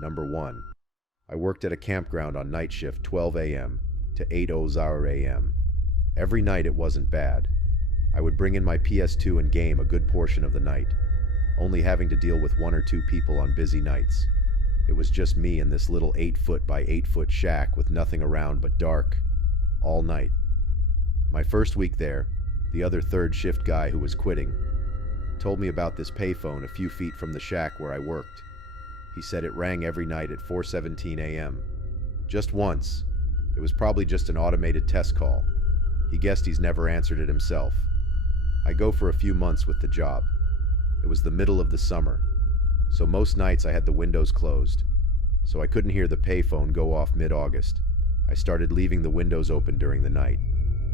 Number 1. I worked at a campground on night shift 12 a.m. to 8:00 a.m. Every night it wasn't bad. I would bring in my PS2 and game a good portion of the night, only having to deal with 1 or 2 people on busy nights. It was just me in this little 8-foot by 8-foot shack with nothing around but dark, all night. My first week there, the other third shift guy who was quitting told me about this payphone a few feet from the shack where I worked. He said it rang every night at 4:17 a.m. Just once. It was probably just an automated test call. He guessed he's never answered it himself. I go for a few months with the job. It was the middle of the summer, so most nights I had the windows closed, so I couldn't hear the payphone go off mid-August. I started leaving the windows open during the night.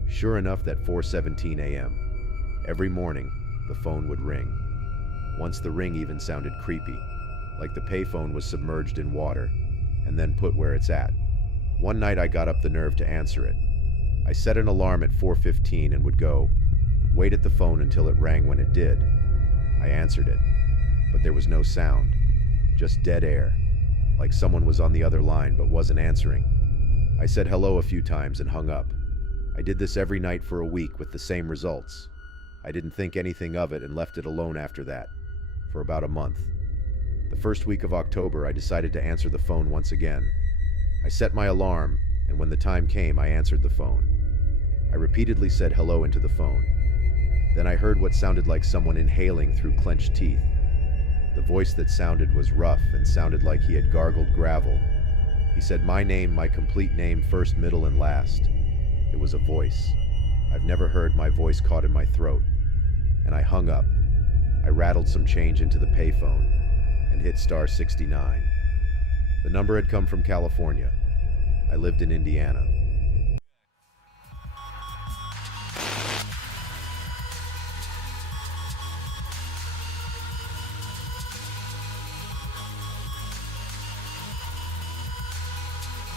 Sure enough, that 4:17 a.m. every morning, the phone would ring. Once the ring even sounded creepy, like the payphone was submerged in water, and then put where it's at. One night I got up the nerve to answer it. I set an alarm at 4:15 and would go, wait at the phone until it rang. When it did, I answered it, but there was no sound, just dead air, like someone was on the other line but wasn't answering. I said hello a few times and hung up. I did this every night for a week with the same results. I didn't think anything of it and left it alone after that, for about a month. The first week of October, I decided to answer the phone once again. I set my alarm, and when the time came, I answered the phone. I repeatedly said hello into the phone. Then I heard what sounded like someone inhaling through clenched teeth. The voice that sounded was rough and sounded like he had gargled gravel. He said my name, my complete name, first, middle, and last. It was a voice. I've never heard my voice caught in my throat. And I hung up. I rattled some change into the payphone and hit *69. The number had come from California. I lived in Indiana.